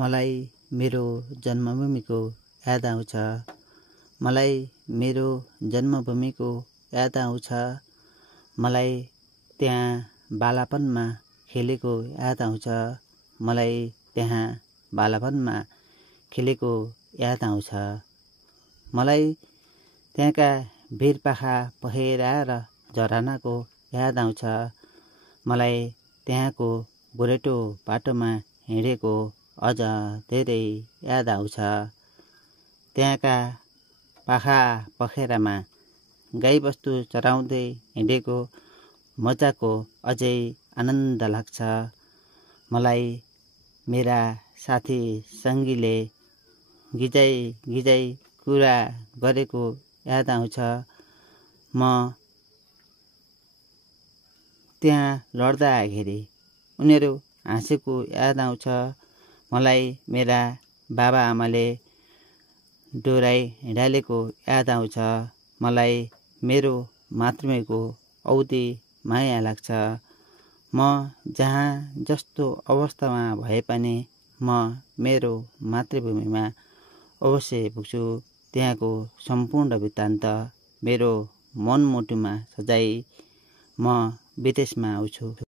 मलाई मेरो जन्मभूमिको याद आउँछ। मलाई मेरो जन्मभूमिको याद आउँछ। मलाई त्यहाँ बालापनमा खेलेको याद आउँछ। मलाई त्यहाँ बालापनमा खेलेको याद आउँछ। मलाई त्यहाँका वीरपाखा पखेरा र झरनाको याद आउँछ। मलाई त्यहाँको गोरेटो बाटोमा हिँडेको अझ धेरै याद आउँछ। त्यहाँका पाखा पखेरामा गाईबस्तु चराउँदै हिँडेको मजाको अझै आनन्द लाग्छ। मलाई मेरा साथी सङ्गीले गिजाइ कुरा गरेको याद आउँछ। म त्यहाँ लड्दाखेरि उनीहरू हाँसेको याद आउँछ। मलाई मेरा बाबा आमाले डोराइ हिँडालेको याद आउँछ। मलाई मेरो मातृभूमिको औधी माया लाग्छ। म जहाँ जस्तो अवस्थामा भए पनि म मेरो मातृभूमिमा अवश्य पुग्छु। त्यहाँको सम्पूर्ण वृत्तान्त मेरो मनमुटुमा सजाई म विदेशमा आउँछु।